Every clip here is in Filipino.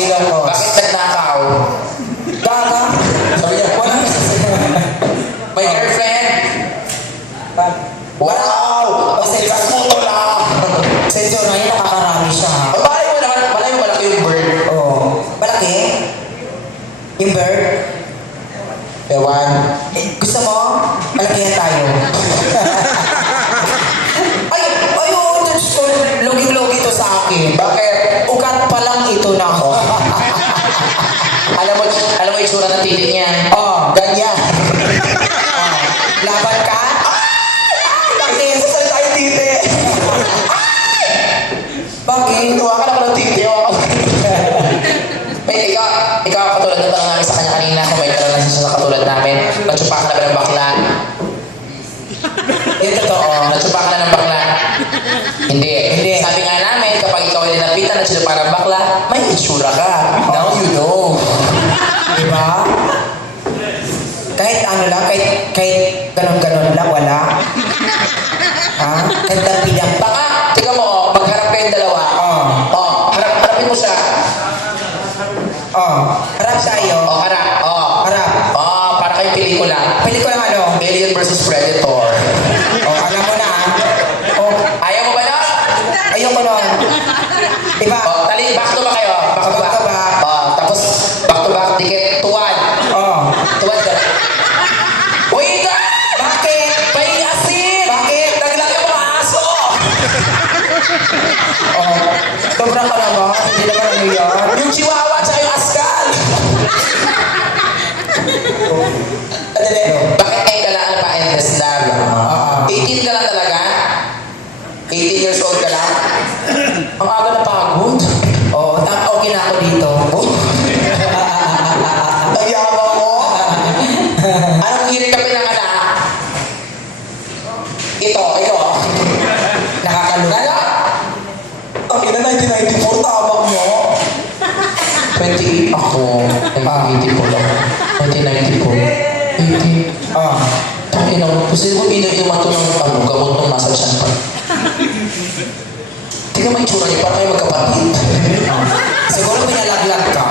Ilang cost? Bakit nagnakaw? Gaga? Sabi niya, wala. May girlfriend? Wow! O sensor mo to lang. Sensor na yun, nakakarami siya. Malay mo malaki yung bird. Oo. Malaki? Yung bird? Ewan. Gusto mo? Malakihan tayo. Ay, oo, Diyos ko, loging-logi to sa akin. Bakit? Ugat pa lang ito na ako. Alam mo yung itsura ng titi niya? Oh, ganyan. Oh, laban ka? Bakit? Sasalita yung titi. Bakit? Tuwa ka na ko ng titi. May ikaw katulad ng tanong namin sa kanya kanina kung may tanong lang siya sa katulad namin. Natsupa ka na ba ng bakla? Yan totoo. Natsupa ka na ng bakla? Hindi. Sabi nga namin, kapag ikaw ay linapitan at sila parang bakla, may itsura ka. Now you know. Diba? Kahit ano lang, kahit ganon-ganon lang, wala. Ha? Kahit darpidang pa. Baka, tingnan mo, magharap kayong dalawa. Harapin mo siya. Harap tayo. Harap. Harap. Para kayong pelikula. Pelikula ng ano? Alien versus Predator. Alam mo na. Ayaw mo ba na? Ayoko nun. Diba? Back to back kayo. Back to back. Back to back. Tapos, back to back, dikit, tuwad. Tuwad ka. Wait ka! Bakit? May asin! Bakit? Naglaki ang mga aso! Sobrang ka naman. Hindi naman ano yan. Yung chihuahua at yung askal! Bakit ngayon ka lang ano pa endless love? 18 ka lang talaga? 18 years old ka lang? Ang aga na pagod. Okay na ako dito. Nagyabang mo? Anong hirit ka pinanganak? Ito. Nakakalula. Ano? Ang ina 1994, tabak mo. 28 ako. 1984 lang. 1994. 18. Tangina mo. Kasi mo ino-inuman to ng gamot nung nasa tiyan pa. Tingnan mo yung tsura niyo. Parang kayo magkapatid. Siguro pinalaglag ka.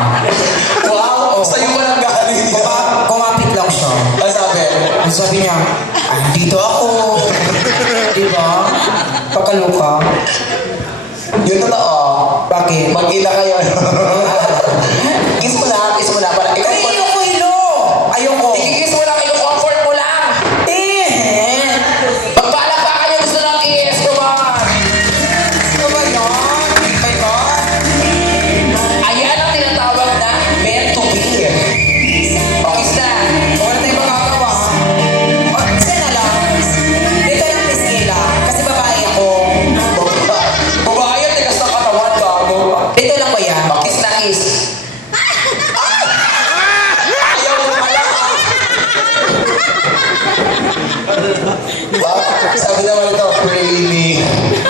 Wow! Sa'yo ko lang galing. Kumapit lang siya. Ano sabi? Ang sabi niya, dito ako. Diba? Pagkaluka. Yun totoo. Bakit? Mag-ina kayo. Kiss mo na. Para ikaw Ay, ayoko, ilo! Ayoko. Ikikiss mo lang. Comfort mo lang. Magpaalam pa kayo. Gusto ng kiss. Come on. Ano ba yun? My God. Ayan ang tinatawag na meant to be. Okay na. Wala tayong magagawa. Isa na lang. Dito lang, Miss Kayla. Kasi babae ako. Babae yan. Tigas ng katawan. Gago. Dito lang ba yan? Kiss na kiss. Ayaw mo pala. Sabi naman ito, pretty.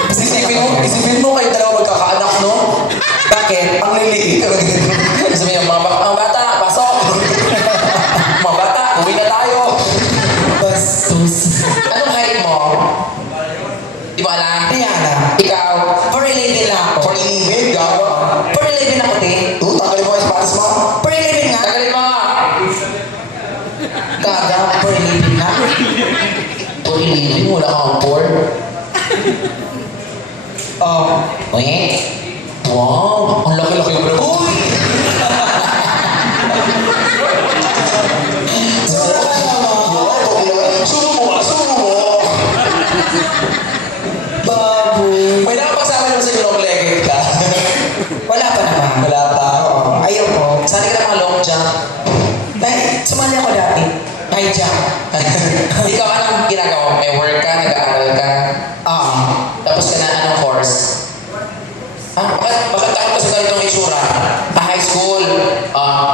Isipin mo kayo dalawa magkakaanak, no? Bakit? Ang liliit. Sabi niya, mga bata, pasok. Mga bata, uwi na tayo. Bastos. Anong height mo? Di mo alam? Hindi alam. Ikaw? 4'11 lang ako. 4'11? Gago. 4'11 ako, te. Tagalin mo yung sapatos mo. 4'11 nga. Tagalin mo nga. Gaga, 4'11 na. 4'11? Wala kang 4? Wait. Wow. Ang laki-laki mo naman. Uy! Sumo mo. Baboy. May nakapagsabi naman sa inyo long legged ka. Wala pa naman. Wala pa. Ayoko. Saan ka na mga long jump? Sumali ako dati. High jump. Ikaw, anong ginagawa mo? May work ka, nag-aaral ka. Tapos ka na anong course? Bakit takot ka sa ganitong itsura? High school.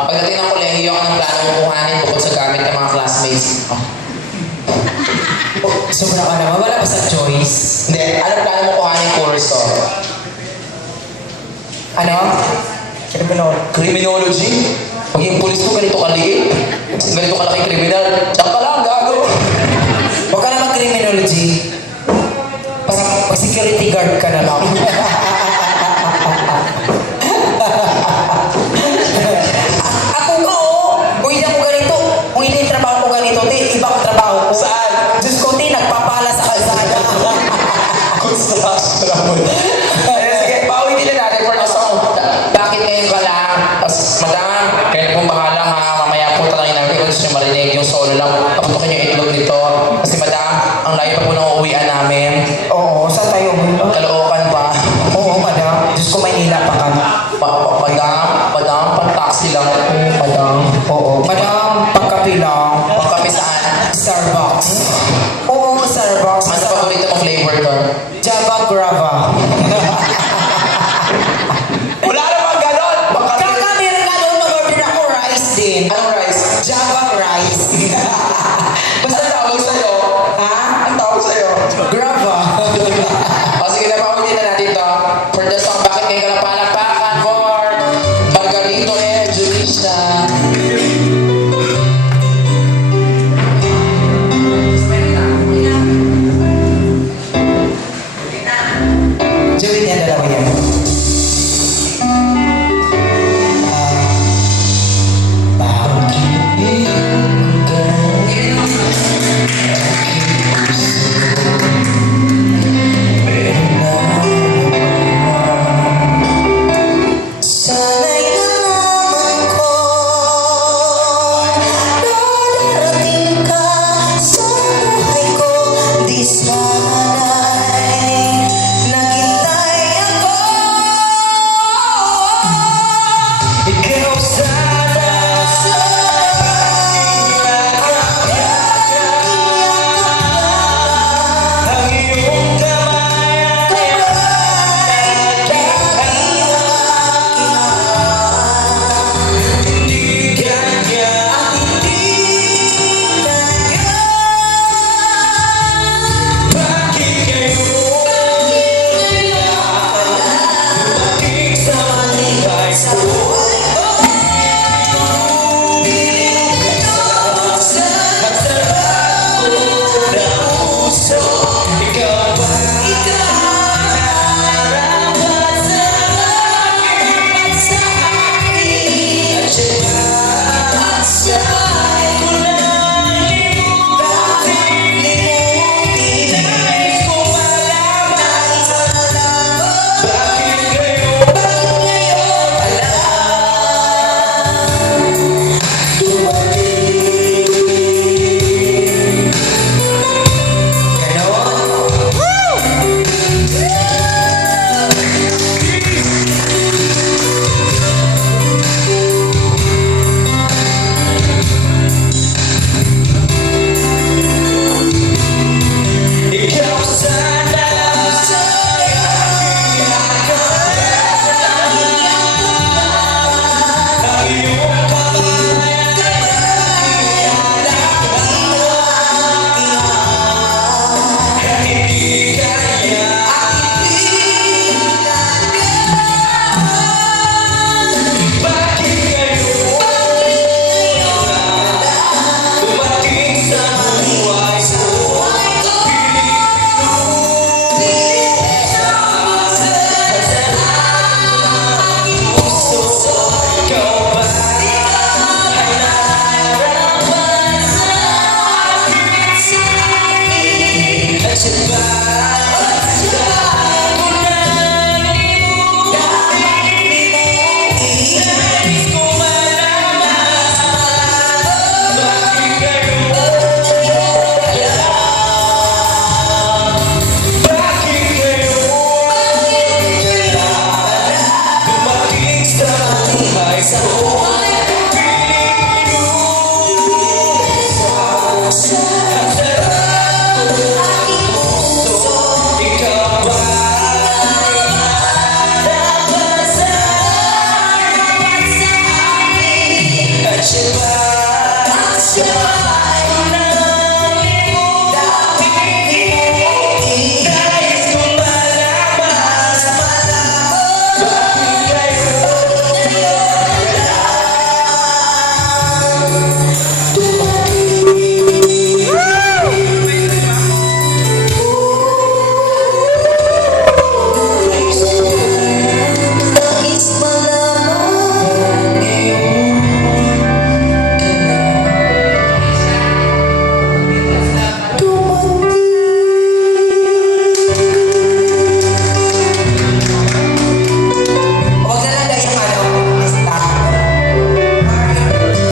Pagdating ng kolehiyo, anong plano mo kuhanin bukod sa gamit ng mga classmates? Sobra ka naman. Wala pa sa choice. Hindi, anong plano mo kuhanin kurso? Ano? Criminology? Maging pulis mo, ganito kaliit. Ganito kalaki kriminal. Diyan ka lang, gago. Huwag ka na mag-criminology. Parang pag-security guard ka na lang. flavor to? Java Grava.